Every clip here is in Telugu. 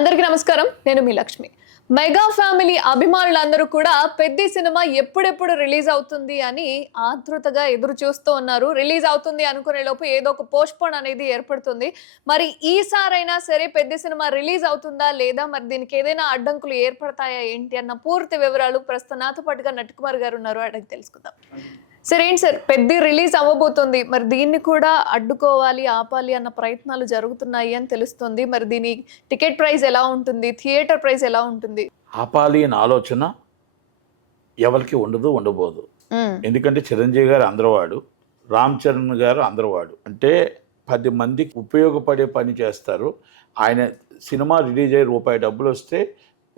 అందరికీ నమస్కారం. నేను మీ లక్ష్మి. మెగా ఫ్యామిలీ అభిమానులందరూ కూడా పెద్ది సినిమా ఎప్పుడెప్పుడు రిలీజ్ అవుతుంది అని ఆతృతగా ఎదురు చూస్తూ ఉన్నారు. రిలీజ్ అవుతుంది అనుకునే లోపు ఏదో ఒక పోస్ట్‌పోన్ అనేది ఏర్పడుతుంది. మరి ఈసారైనా సరే పెద్ది సినిమా రిలీజ్ అవుతుందా లేదా, మరి దీనికి ఏదైనా అడ్డంకులు ఏర్పడతాయా ఏంటి అన్న పూర్తి వివరాలు ప్రస్తుతం నాతో పాటుగా నట్టికుమార్ గారు ఉన్నారు. అడిగి తెలుసుకుందాం. సార్, ఏంటి సార్, పెద్ది రిలీజ్ అవ్వబోతుంది, మరి దీన్ని కూడా అడ్డుకోవాలి, ఆపాలి అన్న ప్రయత్నాలు జరుగుతున్నాయి అని తెలుస్తుంది. మరి దీని టికెట్ ప్రైస్ ఎలా ఉంటుంది, థియేటర్ ప్రైస్ ఎలా ఉంటుంది? ఆపాలి అనే ఆలోచన ఎవరికి ఉండబోదు. ఎందుకంటే చిరంజీవి గారు అందరవాడు, రామ్ చరణ్ గారు అందరవాడు. అంటే 10 మందికి ఉపయోగపడే పని చేస్తారు. ఆయన సినిమా రిలీజ్ అయ్యే రూపాయి డబ్బులు వస్తే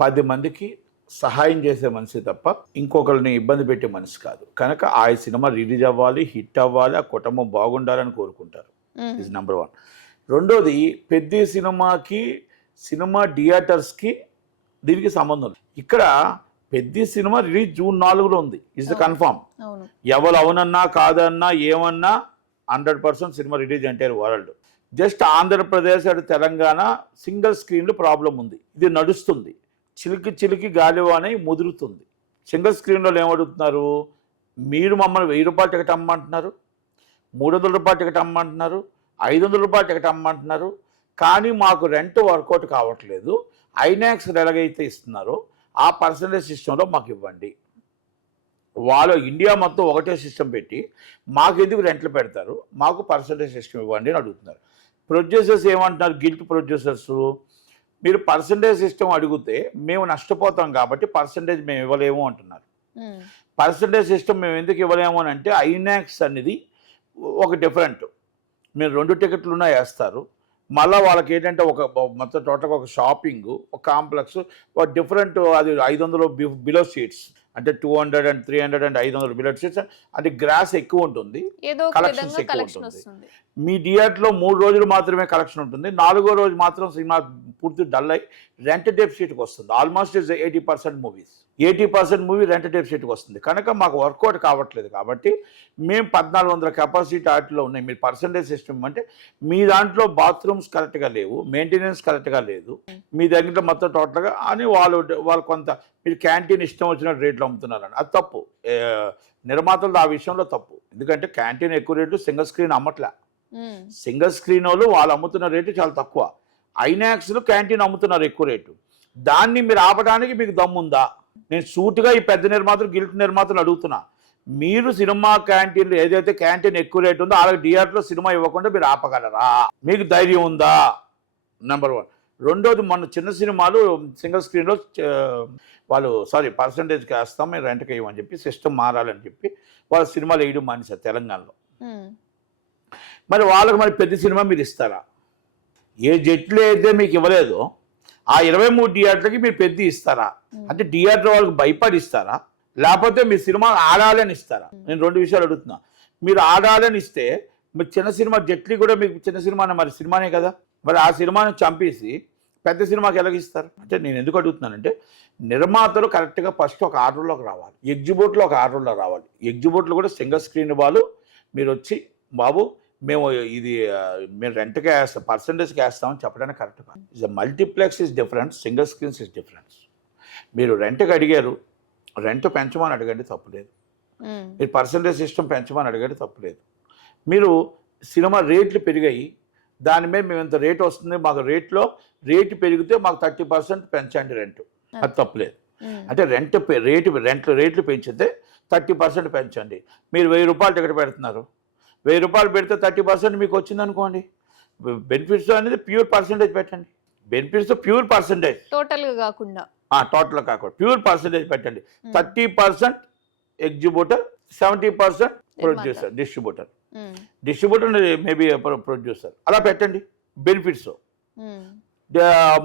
10 మందికి సహాయం చేసే మనిషి తప్ప ఇంకొకరిని ఇబ్బంది పెట్టే మనిషి కాదు. కనుక ఆ సినిమా రిలీజ్ అవ్వాలి, హిట్ అవ్వాలి, ఆ కుటుంబం బాగుండాలని కోరుకుంటారు. ఇది నెంబర్ 1. రెండోది, పెద్ద సినిమాకి, సినిమా థియేటర్స్కి దీనికి సంబంధం లేదు. ఇక్కడ పెద్ద సినిమా రిలీజ్ జూన్ 4లో ఉంది. It's confirm. ఎవరు అవునన్నా కాదన్నా ఏమన్నా 100% cinema release entire world. Just Andhra Pradesh అటు తెలంగాణ సింగిల్ స్క్రీన్లో ప్రాబ్లం ఉంది. ఇది నడుస్తుంది. చిలికి గాలివానై ముదురుతుంది. సింగిల్ స్క్రీన్లో ఏమడుగుతున్నారు? మీరు మమ్మల్ని 1000 రూపాయలు టికెట్ అమ్మంటున్నారు, 300 రూపాయలు టికెట్ అమ్మంటున్నారు, 500 రూపాయలు టికెట్ అమ్మంటున్నారు. కానీ మాకు రెంట్ వర్కౌట్ కావట్లేదు. ఐనాక్స్ ఎలాగైతే ఇస్తున్నారో ఆ పర్సంటేజ్ సిస్టంలో మాకు ఇవ్వండి. వాళ్ళు ఇండియా మొత్తం ఒకటే సిస్టమ్ పెట్టి మాకు ఎందుకు రెంట్లు పెడతారు, మాకు పర్సంటేజ్ సిస్టమ్ ఇవ్వండి అని అడుగుతున్నారు. ప్రొడ్యూసర్స్ ఏమంటున్నారు? గిల్ట్ ప్రొడ్యూసర్స్, మీరు పర్సంటేజ్ సిస్టమ్ అడిగితే మేము నష్టపోతాం కాబట్టి పర్సంటేజ్ మేము ఇవ్వలేము అంటున్నారు. పర్సంటేజ్ సిస్టమ్ మేము ఎందుకు ఇవ్వలేము అని అంటే, ఐనాక్స్ అనేది ఒక డిఫరెంట్. మీరు 2 టికెట్లున్నా వేస్తారు. మళ్ళీ వాళ్ళకి ఏంటంటే ఒక మొత్తం టోటల్గా ఒక షాపింగ్, ఒక కాంప్లెక్స్, ఒక డిఫరెంట్. అది 500 బిలో సీట్స్, అంటే 200 and 300 and 500 బిలో సీట్స్. అంటే గ్రాస్ ఎక్కువ ఉంటుంది, కలెక్షన్స్ ఎక్కువ ఉంటుంది. మీ థియేటర్లో 3 రోజులు మాత్రమే కలెక్షన్ ఉంటుంది. 4వ రోజు మాత్రం సినిమా పూర్తి డల్ అయ్యి రెంట్ డెఫిసిట్కి వస్తుంది. ఆల్మోస్ట్ 80% మూవీస్, 80% మూవీ రెంట్ డెఫిసిట్కి వస్తుంది. కనుక మాకు వర్కౌట్ కావట్లేదు. కాబట్టి మేము 1400 కెపాసిటీ వాటిలో ఉన్నాయి. మీరు పర్సంటేజ్ సిస్టమ్ అంటే మీ దాంట్లో బాత్రూమ్స్ కరెక్ట్గా లేవు, మెయింటెనెన్స్ కరెక్ట్గా లేదు, మీ దగ్గర మొత్తం టోటల్గా అని వాళ్ళు కొంత మీరు క్యాంటీన్ ఇష్టం వచ్చిన రేట్లు అమ్ముతున్నారని. అది తప్పు. నిర్మాతలు ఆ విషయంలో తప్పు. ఎందుకంటే క్యాంటీన్ ఎక్కువ రేట్లు, సింగిల్ స్క్రీన్ అమ్మట్లే. సింగిల్ స్క్రీన్ వాళ్ళు అమ్ముతున్న రేటు చాలా తక్కువ. ఐనాక్స్లో క్యాంటీన్ అమ్ముతున్నారు ఎక్కువ రేటు. దాన్ని మీరు ఆపడానికి మీకు దమ్ముందా? నేను సూటుగా ఈ పెద్ద నిర్మాతలు, గిల్ట్ నిర్మాతలు అడుగుతున్నా, మీరు సినిమా క్యాంటీన్లో ఏదైతే క్యాంటీన్ ఎక్కువ రేటు ఉందో అలాగే థియేటర్లో సినిమా ఇవ్వకుండా మీరు ఆపగలరా? మీకు ధైర్యం ఉందా? నెంబర్ 1. రెండోది, మొన్న చిన్న సినిమాలు సింగిల్ స్క్రీన్లో వాళ్ళు పర్సంటేజ్కి వేస్తాం, మేము రెంట్కి ఇవ్వమని చెప్పి సిస్టమ్ మారాలని చెప్పి వాళ్ళ సినిమాలు వేయడం మానేశారు తెలంగాణలో. మరి వాళ్ళకి మరి పెద్ద సినిమా మీరు ఇస్తారా? ఏ జట్లు అయితే మీకు ఇవ్వలేదో ఆ 23 థియేటర్లకి మీరు పెద్ద ఇస్తారా? అంటే థియేటర్ వాళ్ళకి భయపడి ఇస్తారా, లేకపోతే మీ సినిమా ఆడాలని ఇస్తారా? నేను 2 విషయాలు అడుగుతున్నా. మీరు ఆడాలని ఇస్తే మీరు చిన్న సినిమా జట్లు కూడా మీకు చిన్న సినిమానే, మరి సినిమానే కదా, మరి ఆ సినిమాని చంపేసి పెద్ద సినిమాకి ఎలాగిస్తారు? అంటే నేను ఎందుకు అడుగుతున్నానంటే, నిర్మాతలు కరెక్ట్గా ఫస్ట్ ఒక ఆర్డర్లోకి రావాలి, ఎగ్జిబిట్లో ఒక ఆర్డర్లో రావాలి. ఎగ్జిబిట్లో కూడా సింగిల్ స్క్రీన్ వాళ్ళు మీరు వచ్చి, బాబు మేము ఇది మేము రెంట్కి వేస్తాం, పర్సంటేజ్కి వేస్తామని చెప్పడానికి కరెక్ట్ కాదు. Multiplex is different, single screens is difference. మీరు రెంట్కి అడిగారు, రెంట్ పెంచమని అడగండి, తప్పులేదు. మీరు పర్సంటేజ్ సిస్టమ్ పెంచమని అడగండి, తప్పులేదు. మీరు సినిమా రేట్లు పెరిగాయి, దాని మీద మేము ఇంత రేటు వస్తుంది, మాకు రేటు పెరిగితే మాకు 30% పెంచండి రెంట్, అది తప్పులేదు. అంటే రేట్లు పెంచితే 30% పెంచండి. మీరు 1000 రూపాయలు టికెట్ పెడుతున్నారు, 1000 రూపాయలు పెడితే 30% మీకు వచ్చింది అనుకోండి. బెనిఫిట్స్ అనేది ప్యూర్ పర్సంటేజ్ పెట్టండి. బెనిఫిట్స్ ప్యూర్ పర్సంటేజ్, టోటల్గా కాకుండా ప్యూర్ పర్సంటేజ్ పెట్టండి. 30% exhibitor, 70% producer, distributor maybe producer, అలా పెట్టండి బెనిఫిట్స్.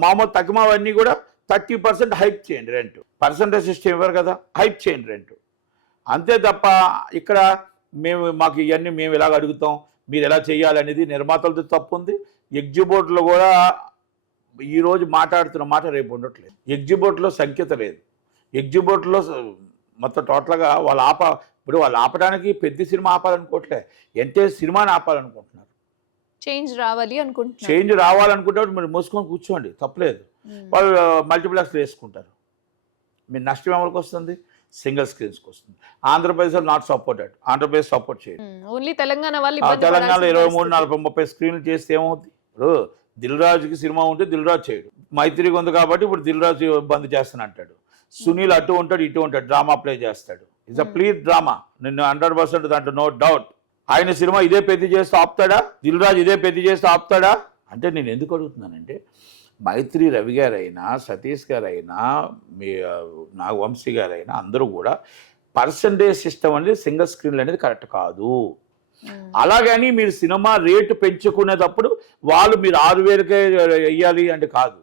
మామూలు తగ్గిమావన్నీ కూడా 30% హైక్ చేయండి రెంట్. పర్సంటేజ్ సిస్టమ్ ఇవ్వరు కదా, హైక్ చేయండి రెంట్. అంతే తప్ప ఇక్కడ మాకు ఇవన్నీ మేము ఇలాగ అడుగుతాం, మీరు ఎలా చేయాలనేది నిర్మాతలతో తప్పు ఉంది. ఎగ్జిబిట్లో కూడా ఈరోజు మాట్లాడుతున్న మాట రేపు ఉండట్లేదు. ఎగ్జిబిట్లో సంఖ్యత లేదు. ఎగ్జిబిట్లో మొత్తం టోటల్గా ఇప్పుడు వాళ్ళు ఆపడానికి పెద్ద సినిమా ఆపాలనుకోవట్లే, సినిమాని ఆపాలనుకుంటున్నారు. చేంజ్ రావాలి అనుకుంటున్నారు. చేంజ్ రావాలనుకుంటే మీరు మూసుకొని కూర్చోండి, తప్పలేదు. వాళ్ళు మల్టీప్లెక్స్లు వేసుకుంటారు. మీ నష్టం ఎవరికి వస్తుంది? సింగిల్ స్క్రీన్స్కి వస్తుంది. ఆంధ్రప్రదేశ్లో నాట్ సపోర్టెడ్. ఆంధ్రప్రదేశ్ సపోర్ట్ చేయదు. ఓన్లీ తెలంగాణ వాళ్ళు తెలంగాణలో 23, 40, 30 స్క్రీన్లు చేస్తే ఏమవుతుంది? ఇప్పుడు దిల్ రాజుకి సినిమా ఉంటే దిల్ రాజు చేయడు. మైత్రికి ఉంది కాబట్టి ఇప్పుడు దిల్ రాజు బంద్ చేస్తాను అంటాడు. సునీల్ అటు ఉంటాడు, ఇటు ఉంటాడు, డ్రామా ప్లే చేస్తాడు. It's a please drama. నిన్ను 100% దాంట్లో నో డౌట్. ఆయన సినిమా ఇదే పెద్ద చేస్తూ ఆపుతాడా? దిల్ రాజు ఇదే పెద్ద చేస్తూ ఆపుతాడా? అంటే నేను ఎందుకు అడుగుతున్నానంటే, మైత్రి రవి గారైనా, సతీష్ గారైనా, మీ నాగవంశీ గారైనా అందరూ కూడా పర్సంటేజ్ సిస్టమ్ అనేది సింగిల్ స్క్రీన్లు అనేది కరెక్ట్ కాదు. అలాగని మీరు సినిమా రేటు పెంచుకునేటప్పుడు వాళ్ళు మీరు 6,000కే వెయ్యాలి అంటే కాదు.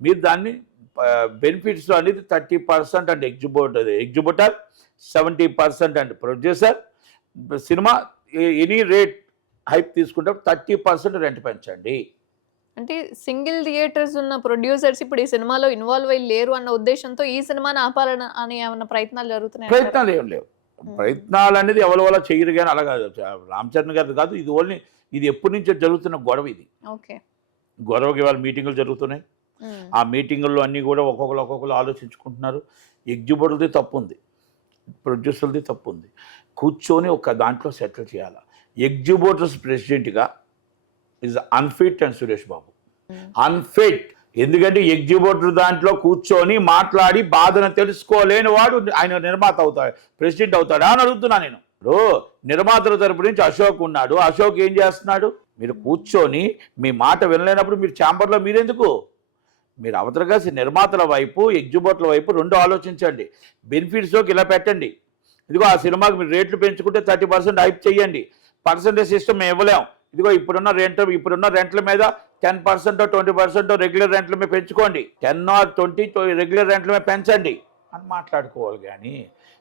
మీరు దాన్ని బెనిఫిట్స్ అనేది 30% and exhibitor 70% and producer. Cinema any rate hype తీసుకుంటే 30% రెంట్ పెంచండి. అంటే సింగిల్ థియేటర్స్ ఉన్న ప్రొడ్యూసర్స్ ఇప్పుడు ఈ సినిమాలో ఇన్వాల్వ్ అయ్యి లేరు అన్న ఉద్దేశంతో ఈ సినిమాని ఆపాలని అని ఏమన్నా ప్రయత్నాలు జరుగుతున్నాయి? ప్రయత్నాలు ఏం లేవు. ప్రయత్నాలు అనేది ఎవరి వల్ల చేయరు కానీ అలా కాదు. రామ్ చరణ్ గారిది కాదు ఇది. ఓన్లీ ఇది ఎప్పటి నుంచో జరుగుతున్న గొడవ. ఇది ఓకే, గొడవకి వాళ్ళ మీటింగులు జరుగుతున్నాయి. ఆ మీటింగుల్లో అన్నీ కూడా ఒక్కొక్కరు ఆలోచించుకుంటున్నారు. ఎగ్జిబ్యూటర్ది తప్పు ఉంది, ప్రొడ్యూసర్ది తప్పు ఉంది. కూర్చొని ఒక దాంట్లో సెటిల్ చేయాలి. ఎగ్జిబ్యూటర్స్ ప్రెసిడెంట్గా is unfit and Suresh Babu unfit. ఎందుకంటే ఎగ్జిబ్యూటర్ దాంట్లో కూర్చొని మాట్లాడి బాధను తెలుసుకోలేని వాడు ఆయన నిర్మాత అవుతాడు, ప్రెసిడెంట్ అవుతాడా అని అడుగుతున్నా నేను. ఇప్పుడు నిర్మాతల తరపు నుంచి అశోక్ ఉన్నాడు. అశోక్ ఏం చేస్తున్నాడు? మీరు కూర్చొని మీ మాట వినలేనప్పుడు మీరు ఛాంబర్లో మీరెందుకు? మీరు అవతలగా నిర్మాతల వైపు, ఎగ్జిబ్యూటర్ల వైపు రెండు ఆలోచించండి. బెనిఫిట్స్లోకి ఇలా పెట్టండి. ఇదిగో ఆ సినిమాకి మీరు రేట్లు పెంచుకుంటే 30% హైప్ చేయండి. పర్సంటేజ్ సిస్టమ్ మేము ఇవ్వలేం. ఇదిగో ఇప్పుడున్న రెంట్ల మీద 10% 20% రెగ్యులర్ రెంట్ల మీద పెంచుకోండి. 10 or 20 రెగ్యులర్ రెంట్ల మీద పెంచండి అని మాట్లాడుకోవాలి. కానీ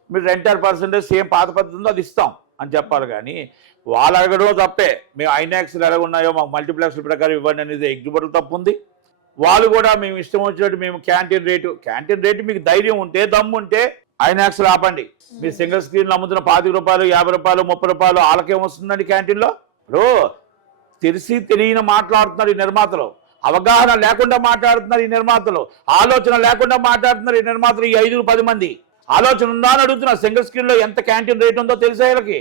మీరు రెంటర్ పర్సంటేజ్ సేమ్ పాత పద్ధతి ఉందో అది ఇస్తాం అని చెప్పాలి. కానీ వాళ్ళు అడగడం తప్పే. మేము ఐనాక్స్లు ఎలాగున్నాయో మాకు మల్టీప్లెక్స్ ప్రకారం ఇవ్వండి అనేది ఎగ్జిబ్యూటర్ తప్పు ఉంది. వాళ్ళు కూడా మేము ఇష్టం వచ్చినట్టు మేము క్యాంటీన్ రేటు మీకు ధైర్యం ఉంటే, దమ్ము ఉంటే ఐనాక్స్లు ఆపండి. మీరు సింగిల్ స్క్రీన్లు అమ్ముతున్న 25 రూపాయలు, 50 రూపాయలు, 30 రూపాయలు వాళ్ళకేం వస్తుందండి క్యాంటీన్లో? ఇప్పుడు తెలిసి తెలియని మాట్లాడుతున్నారు ఈ నిర్మాతలు. అవగాహన లేకుండా మాట్లాడుతున్నారు ఈ నిర్మాతలు. ఆలోచన లేకుండా మాట్లాడుతున్నారు ఈ నిర్మాతలు. ఈ 5-10 మంది ఆలోచన ఉందా అని అడుగుతున్నారు. సింగిల్ స్క్రీన్లో ఎంత క్యాంటీన్ రేట్ ఉందో తెలుసా వీళ్ళకి?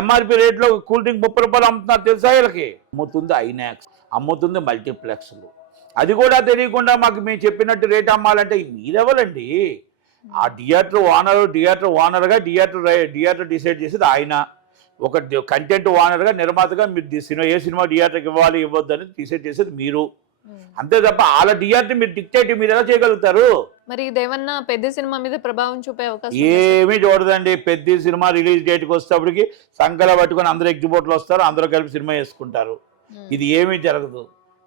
ఎంఆర్పి రేట్లో కూల్ డ్రింక్ 30 రూపాయలు అమ్ముతున్నారు తెలుసా వీళ్ళకి? అమ్ముతుంది ఐనాక్స్, అమ్ముతుంది మల్టీప్లెక్స్లు. అది కూడా తెలియకుండా మాకు మేము చెప్పినట్టు రేట్ అమ్మాలంటే మీరెవరండి? ఆ థియేటర్ ఓనర్గా థియేటర్ డిసైడ్ చేసేది ఆయన. ఒక కంటెంట్ ఓనర్గా, నిర్మాతగా మీరు ఏ సినిమా థియేటర్కి ఇవ్వాలి ఇవ్వద్దు అనేది డిసైడ్ చేసేది మీరు. అంతే తప్ప వాళ్ళ థియేటర్ మీరు డిక్టేట్ మీరు ఎలా చేయగలుగుతారు? మరి ఇదేమన్నా పెద్ద సినిమా మీద ప్రభావం చూపే అవకాశం? ఏమీ చూడదండి. పెద్ద సినిమా రిలీజ్ డేట్కి వచ్చేటప్పటికి సంకల పట్టుకొని అందరూ ఎగ్జిబ్యూటర్లు వస్తారు, అందరూ కలిపి సినిమా వేసుకుంటారు. ఇది ఏమీ జరగదు.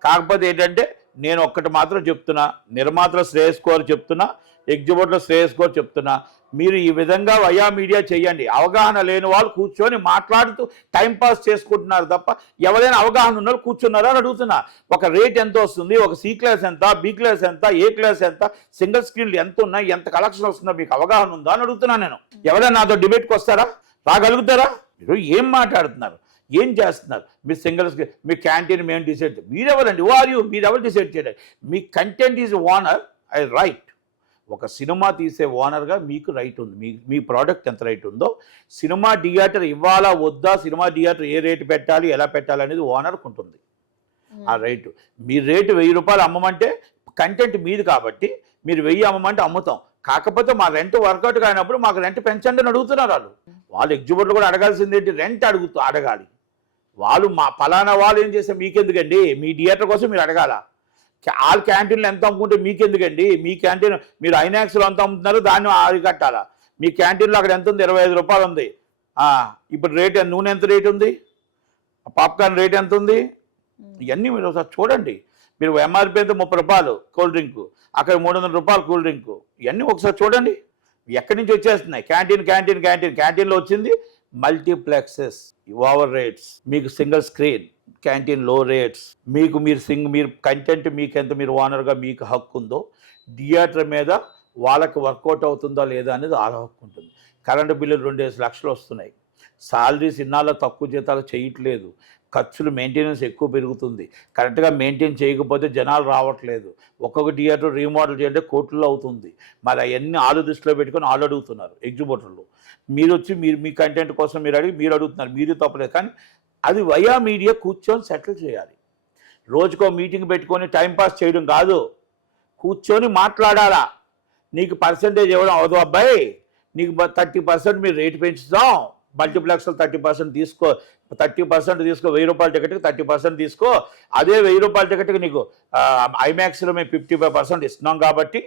కాకపోతే ఏంటంటే నేను ఒక్కటి మాత్రం చెప్తున్నా, నిర్మాతల శ్రేయస్కోర్ చెప్తున్నా, ఎగ్జిబ్యూటర్ల శ్రేయస్కోర్ చెప్తున్నా. మీరు ఈ విధంగా వయా మీడియా చేయండి. అవగాహన లేని వాళ్ళు కూర్చొని మాట్లాడుతూ టైంపాస్ చేసుకుంటున్నారు తప్ప ఎవరైనా అవగాహన ఉన్న వాళ్ళు కూర్చున్నారా అని అడుగుతున్నా. ఒక రేట్ ఎంత వస్తుంది, ఒక సి క్లాస్ ఎంత, బి క్లాస్ ఎంత, ఏ క్లాస్ ఎంత, సింగిల్ స్క్రీన్లు ఎంత ఉన్నాయి, ఎంత కలెక్షన్ వస్తుందో మీకు అవగాహన ఉందా అని అడుగుతున్నా నేను. ఎవరైనా నాతో డిబేట్కి వస్తారా? రాగలుగుతారా? మీరు ఏం మాట్లాడుతున్నారు, ఏం చేస్తున్నారు? మీ సింగిల్ స్క్రీన్, మీ క్యాంటీన్ మేము డిసైడ్, మీరెవరండి? మీరు ఎవరు డిసైడ్ చేయాలి? మీ content is owner, I right. ఒక సినిమా తీసే ఓనర్గా మీకు రైట్ ఉంది. మీ ప్రోడక్ట్ ఎంత రైట్ ఉందో, సినిమా థియేటర్ ఇవ్వాలా వద్దా, సినిమా థియేటర్ ఏ రేటు పెట్టాలి, ఎలా పెట్టాలి అనేది ఓనర్కి ఉంటుంది ఆ రైటు. మీ రేటు 1000 రూపాయలు అమ్మమంటే కంటెంట్ మీది కాబట్టి మీరు 1000 అమ్మమంటే అమ్ముతాం. కాకపోతే మా రెంట్ వర్కౌట్ కానప్పుడు మాకు రెంట్ పెంచండి అని అడుగుతున్నారు వాళ్ళు. ఎగ్జిబ్యూటర్లు కూడా అడగాల్సింది ఏంటి? రెంట్ అడగాలి వాళ్ళు. మా ఫలానా వాళ్ళు ఏం చేస్తే మీకెందుకండి? మీ థియేటర్ కోసం మీరు అడగాల. వాళ్ళ క్యాంటీన్లో ఎంత అమ్ముకుంటే మీకెందుకండి? మీ క్యాంటీన్ మీరు ఐనాక్స్లో ఎంత అమ్ముతున్నారు దాన్ని అరికట్టాలా. మీ క్యాంటీన్లో అక్కడ ఎంత ఉంది? 25 రూపాయలు ఉంది. ఇప్పుడు రేట్ నూనె ఎంత రేట్ ఉంది? పాప్కార్న్ రేట్ ఎంత ఉంది? ఇవన్నీ మీరు ఒకసారి చూడండి. మీరు ఎంఆర్పీ అయితే 30 రూపాయలు కూల్ డ్రింకు, అక్కడ 300 రూపాయలు కూల్ డ్రింకు. ఇవన్నీ ఒకసారి చూడండి ఎక్కడి నుంచి వచ్చేస్తున్నాయి. క్యాంటీన్లో వచ్చింది మల్టీప్లెక్సెస్ ఓవర్ రేట్స్, మీకు సింగిల్ స్క్రీన్ క్యాంటీన్ లో రేట్స్. మీరు కంటెంట్ మీకెంత మీరు ఓనర్గా మీకు హక్కు ఉందో, థియేటర్ మీద వాళ్ళకి వర్కౌట్ అవుతుందా లేదా అనేది వాళ్ళ హక్కు ఉంటుంది. కరెంటు బిల్లులు 2 లక్షలు వస్తున్నాయి. సాలరీస్ ఇన్నాళ్ళ తక్కువ జీతాలు చేయట్లేదు. ఖర్చులు మెయింటెనెన్స్ ఎక్కువ పెరుగుతుంది. కరెక్ట్గా మెయింటైన్ చేయకపోతే జనాలు రావట్లేదు. ఒక్కొక్క థియేటర్ రీమోడల్ చేయాలంటే కోట్లలో అవుతుంది. మరి అవన్నీ ఆలు దృష్టిలో పెట్టుకొని ఆలు అడుగుతున్నారు ఎగ్జిబిటర్లు. మీరు వచ్చి మీ కంటెంట్ కోసం మీరు అడుగుతున్నారు, మీరు తప్పలేదు. కానీ అది వయా మీడియా కూర్చొని సెటిల్ చేయాలి. రోజుకో మీటింగ్ పెట్టుకొని టైంపాస్ చేయడం కాదు, కూర్చొని మాట్లాడాలా. నీకు పర్సంటేజ్ ఇవ్వడం అవదు అబ్బాయి, నీకు 30% మీరు రేటు పెంచుతాం, మల్టీప్లెక్స్లో 30% తీసుకో, 30% తీసుకో, 1000 రూపాయల టికెట్కి 30% తీసుకో. అదే 1000 రూపాయల టికెట్కి నీకు ఐమాక్స్లో మేము 55% ఇస్తున్నాం కాబట్టి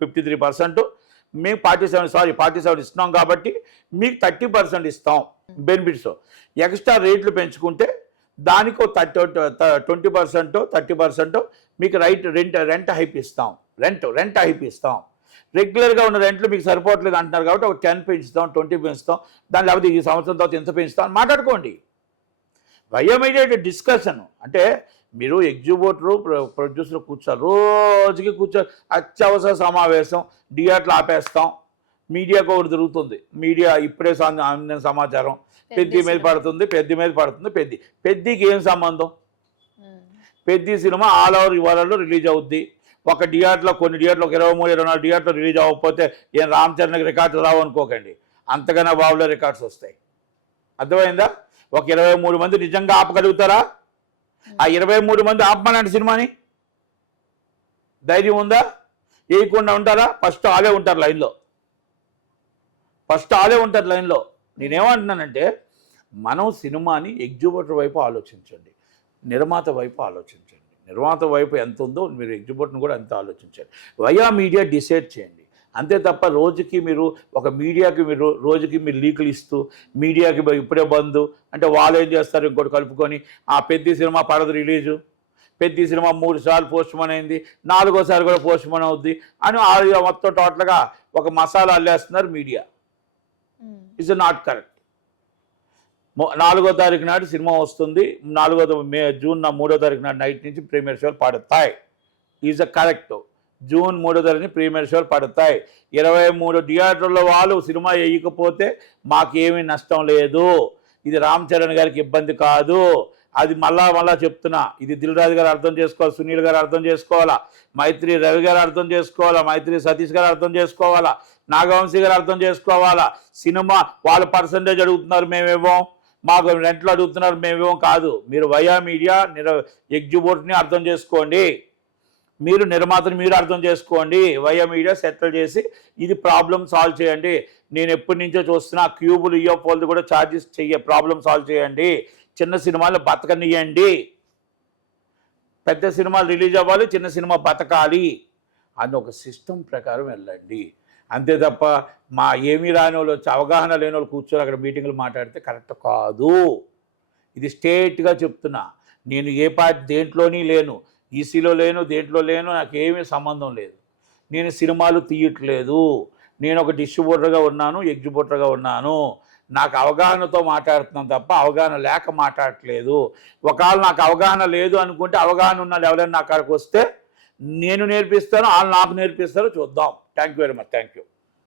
53%, మేము 47 ఇస్తున్నాం కాబట్టి మీకు 30% ఇస్తాం బెనిఫిట్స్. ఎక్స్ట్రా రేట్లు పెంచుకుంటే దానికి 20% 30% మీకు రెంట్ హైప్ ఇస్తాం, రెంట్ హైప్ ఇస్తాం. రెగ్యులర్గా ఉన్న రెంట్లు మీకు సరిపోవట్లేదు అంటున్నారు కాబట్టి ఒక 10 పెంచుతాం, 20 పెంచుతాం, దాని లేకపోతే ఈ సంవత్సరం తర్వాత ఎంత పెంచుతాం అని మాట్లాడుకోండి. వయోమీడియేట్ డిస్కషన్ అంటే మీరు ఎగ్జిబిటరు ప్రొడ్యూసర్ రోజుకి అత్యవసర సమావేశం, థియేటర్లు ఆపేస్తాం. మీడియాకు ఒకటి దొరుకుతుంది, మీడియా ఇప్పుడే అందిన సమాచారం పెద్ది మీద పడుతుంది. పెద్దికి ఏం సంబంధం? పెద్ది సినిమా ఆల్ ఓవర్ వరల్డ్లో రిలీజ్ అవుద్ది. ఒక థియేటర్లో కొన్ని థియేటర్లు ఒక 23-24 థియేటర్లో రిలీజ్ అవ్వకపోతే ఏం రామ్ చరణ్కి రికార్డులు రావు అనుకోకండి, అంతకన్నా బాబులో రికార్డ్స్ వస్తాయి. అర్థమైందా? ఒక 23 మంది నిజంగా ఆపగలుగుతారా? ఆ 23 మంది ఆపమనండి సినిమాని. ధైర్యం ఉందా? వేయకుండా ఉంటారా? ఫస్ట్ ఆలే ఉంటారు లైన్లో. నేనేమంటున్నానంటే మనం సినిమాని ఎగ్జిబిటర్ వైపు ఆలోచించండి, నిర్మాత వైపు ఆలోచించండి. నిర్మాత వైపు ఎంత ఉందో మీరు ఎగ్జిబిటర్ని కూడా అంత ఆలోచించండి. వయా మీడియా డిసైడ్ చేయండి. అంతే తప్ప రోజుకి మీరు ఒక మీడియాకి రోజుకి లీకులు ఇస్తూ మీడియాకి ఇప్పుడే బంద్ అంటే వాళ్ళు ఏం చేస్తారు, ఇంకోటి కలుపుకొని ఆ పెద్ద సినిమా పడదు రిలీజు, పెద్ద సినిమా 3 సార్లు పోస్ట్పోన్ అయింది, 4వ సారి కూడా పోస్ట్పోన్ అవుద్ది అని మొత్తం టోటల్గా ఒక మసాలా అల్లేస్తున్నారు మీడియా. It's not correct. 4వ తారీఖు నాడు సినిమా వస్తుంది, జూన్ 3వ తారీఖు నాడు నైట్ నుంచి ప్రీమియర్ షోలు పడతాయి. Is correct. జూన్ 3వ తారీఖుని ప్రీమియర్ షోలు పడతాయి. 23 థియేటర్ల వాళ్ళు సినిమా వేయకపోతే మాకేమీ నష్టం లేదు. ఇది రామ్ చరణ్ గారికి ఇబ్బంది కాదు. అది మళ్ళా చెప్తున్నా, ఇది దిల్ రాజు గారు అర్థం చేసుకోవాలి, సునీల్ గారు అర్థం చేసుకోవాలా, మైత్రి రవి గారు అర్థం చేసుకోవాలా, మైత్రి సతీష్ గారు అర్థం చేసుకోవాలా, నాగవంశీ గారు అర్థం చేసుకోవాలా. సినిమా వాళ్ళు పర్సంటేజ్ అడుగుతున్నారు మేమేమో, మాకు రెంట్లు అడుగుతున్నారు మేమేమో కాదు. మీరు వయా మీడియా ఎగ్జిబిటర్ని అర్థం చేసుకోండి, మీరు నిర్మాతని మీరు అర్థం చేసుకోండి. వయా మీడియా సెటిల్ చేసి ఇది ప్రాబ్లం సాల్వ్ చేయండి. నేను ఎప్పటి నుంచో చూస్తున్నా, క్యూబులు ఇయోఫోల్ది కూడా ఛార్జెస్ ప్రాబ్లం సాల్వ్ చేయండి. చిన్న సినిమాలు బతకనియండి. పెద్ద సినిమాలు రిలీజ్ అవ్వాలి, చిన్న సినిమా బతకాలి అని ఒక సిస్టమ్ ప్రకారం వెళ్ళండి. అంతే తప్ప ఏమీ రాని వాళ్ళు వచ్చి అవగాహన లేని వాళ్ళు కూర్చొని అక్కడ మీటింగ్లు మాట్లాడితే కరెక్ట్ కాదు. ఇది స్ట్రేట్గా చెప్తున్నా. నేను ఏ పార్టీ దేంట్లోని లేను, ఈసీలో లేను, దేంట్లో లేను, నాకు ఏమీ సంబంధం లేదు. నేను సినిమాలు తీయట్లేదు, నేను ఒక డిస్ట్రిబ్యూటర్గా ఉన్నాను, ఎగ్జిబిటర్గా ఉన్నాను. నాకు అవగాహనతో మాట్లాడుతున్నాను తప్ప అవగాహన లేక మాట్లాడట్లేదు. ఒకవేళ నాకు అవగాహన లేదు అనుకుంటే అవగాహన ఉన్న ఎవరైనా నా కాడికి వస్తే నేను నేర్పిస్తాను, వాళ్ళు నాకు నేర్పిస్తారో చూద్దాం. Thank you very much. Thank you.